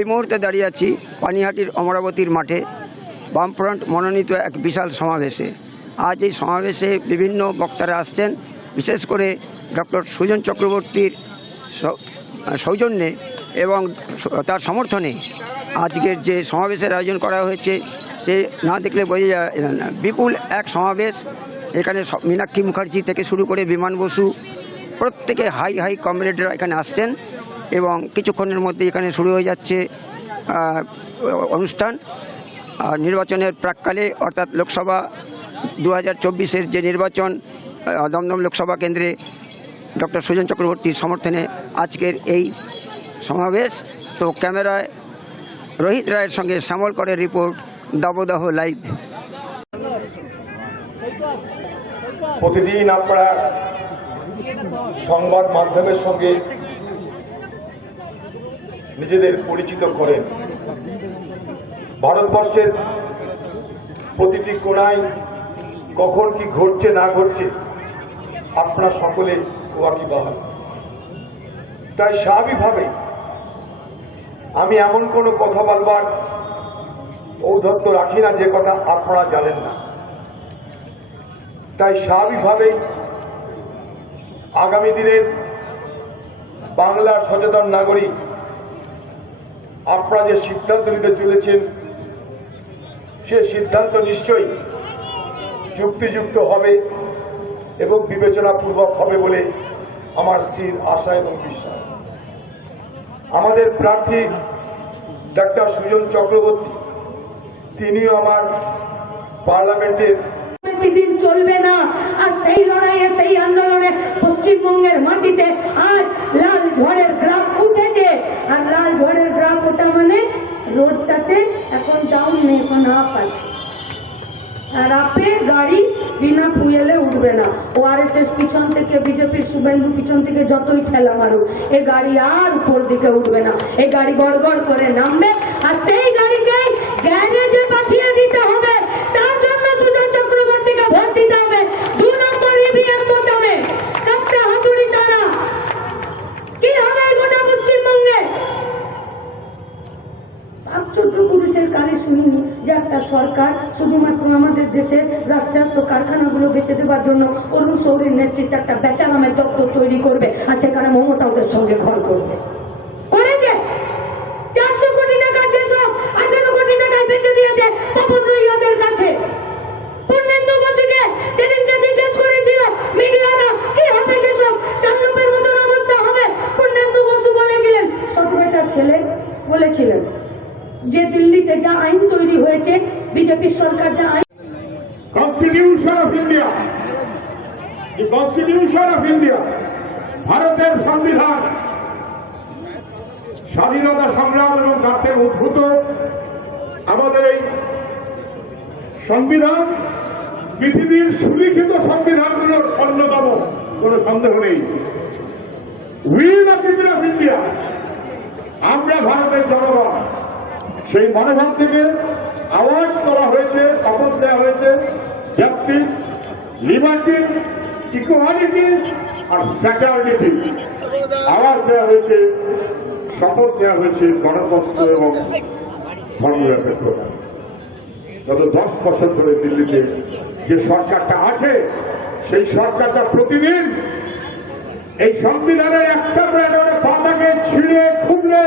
এই মুহূর্তে দাঁড়িয়ে আছি পানিহাটির অমরাবতীর মাঠে বামফ্রন্ট মনোনীত এক বিশাল সমাবেশে। আজ এই সমাবেশে বিভিন্ন বক্তারা আসছেন, বিশেষ করে ডক্টর সুজন চক্রবর্তীর সৌজন্যে এবং তার সমর্থনে আজকের যে সমাবেশের আয়োজন করা হয়েছে সে না দেখলে বোঝা যায় না। বিপুল এক সমাবেশ। এখানে মীনাক্ষী মুখার্জি থেকে শুরু করে বিমান বসু প্রত্যেকে হাই কমরেডরা এখানে আসছেন এবং কিছুক্ষণের মধ্যে এখানে শুরু হয়ে যাচ্ছে অনুষ্ঠান। নির্বাচনের প্রাক্কালে অর্থাৎ লোকসভা 2024-এর যে নির্বাচন, দমদম লোকসভা কেন্দ্রে ডক্টর সুজন চক্রবর্তীর সমর্থনে আজকের এই সমাবেশ। তো ক্যামেরায় রোহিত রায়ের সঙ্গে শ্যামল করের রিপোর্ট, দাবদাহ লাইভ। প্রতিদিন আপনারা সংবাদ মাধ্যমের সঙ্গে নিজেদের পরিচিত করেন। ভারতবর্ষের প্রতিটি কোণায় কখন কি ঘটছে না ঘটছে আপনারা সকলে ওয়াকিবহাল। তাই স্বাভাবিকভাবে আমি এমন কোনো কথা বলবার ঔদ্ধত্য রাখি না যে কথা আপনারা জানেন না। তাই স্বাভাবিকভাবেই আগামী দিনের বাংলার সচেতন নাগরিক আপনারা যে সিদ্ধান্ত নিতে চলেছেন সে সিদ্ধান্ত নিশ্চয়ই যুক্তিযুক্ত হবে এবং বিবেচনাপূর্বক হবে বলে আমার স্থির আশা এবং বিশ্বাস। আমাদের প্রার্থী ডাক্তার সুজন চক্রবর্তী তিনিও আমার পার্লামেন্টের দিন চলবে না। আর সেই লড়াইয়ে, সেই আন্দোলনে পশ্চিমবঙ্গের মাটিতে আজ লাল ঝড়ের গ্রাফ উঠেছে। আর লাল ঝড়ের গ্রাফ ওটা মানে রোডটাতে এখন ডাউন নেই, এখন আপ আছে। আর আপে গাড়ি বিনা ফুয়েলে উঠবে না। ওআরএসএস পিছন থেকে, বিজেপির শুভেন্দু পিছন থেকে যতই ঠেলা মারুক, এই গাড়ি আর উপর দিকে উঠবে না। এই গাড়ি গড়গড় করে নামবে। আর সেই গাড়িকে গ্যারেজে পাঠিয়ে দিতে হবে। তার জন্য সুজন চক্রবর্তীকে ভোট দিতে হবে। 2 নম্বর ইভিএম বোতামে কাস্তে হাতুড়ি টানা। কি হবে গোটা পশ্চিমবঙ্গে? চোদ্দ পুরুষের কানে শুনিনি যে একটা সরকার শুধুমাত্র আমাদের দেশের রাষ্ট্রায়ত্ত কারখানাগুলো বেঁচে দেওয়ার জন্য অরুণ শৌরীর নেতৃত্বে একটা বেচা নামের দপ্তর তৈরি করবে আর সেখানে মমতা ওদের সঙ্গে ঘর করবে। করেছে 400 কোটি টাকা, যেসব 18 কোটি টাকায় বেঁচে দিয়েছে তপন রুইয়াদের কাছে। পূর্ণেন্দু বসুকে যেদিনকে জিজ্ঞেস করেছিল মিডিয়ারা কি হবে যেসব চান্নবের মতন অবস্থা হবে, পূর্ণেন্দু বসু বলেছিলেন, 17টা ছেলে বলেছিলেন যে দিল্লিতে যা আইন তৈরি হয়েছে, বিজেপি সরকার যা আইন, constitution of India, the constitution of India, ভারতের সংবিধান স্বাধীনতা সংগ্রাম এবং তার থেকে উদ্ভূত আমাদের এই সংবিধান পৃথিবীর সুলিখিত সংবিধানগুলোর অন্যতম, কোনো সন্দেহ নেই। We the people of India, আমরা ভারতের জনগণ। সেই মনোভাব থেকে আওয়াজ করা হয়েছে, শপথ দেওয়া হয়েছে জাস্টিস, লিবার্টি, ইকুয়ালিটি আর ফ্র্যাটার্নিটি। আওয়াজ দেওয়া হয়েছে, শপথ দেওয়া হয়েছে গণতন্ত্র এবং ধর্মনিরপেক্ষতা। গত 10 বছর ধরে দিল্লিতে যে সরকারটা আছে, সেই সরকারটা প্রতিদিন এই সংবিধানের একটা পাতাকে ছিঁড়ে খুবলে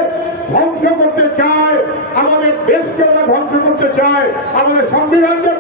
ধ্বংস করতে চায়, আমাদের দেশকে ওরা ধ্বংস করতে চায়, আমাদের সংবিধানকে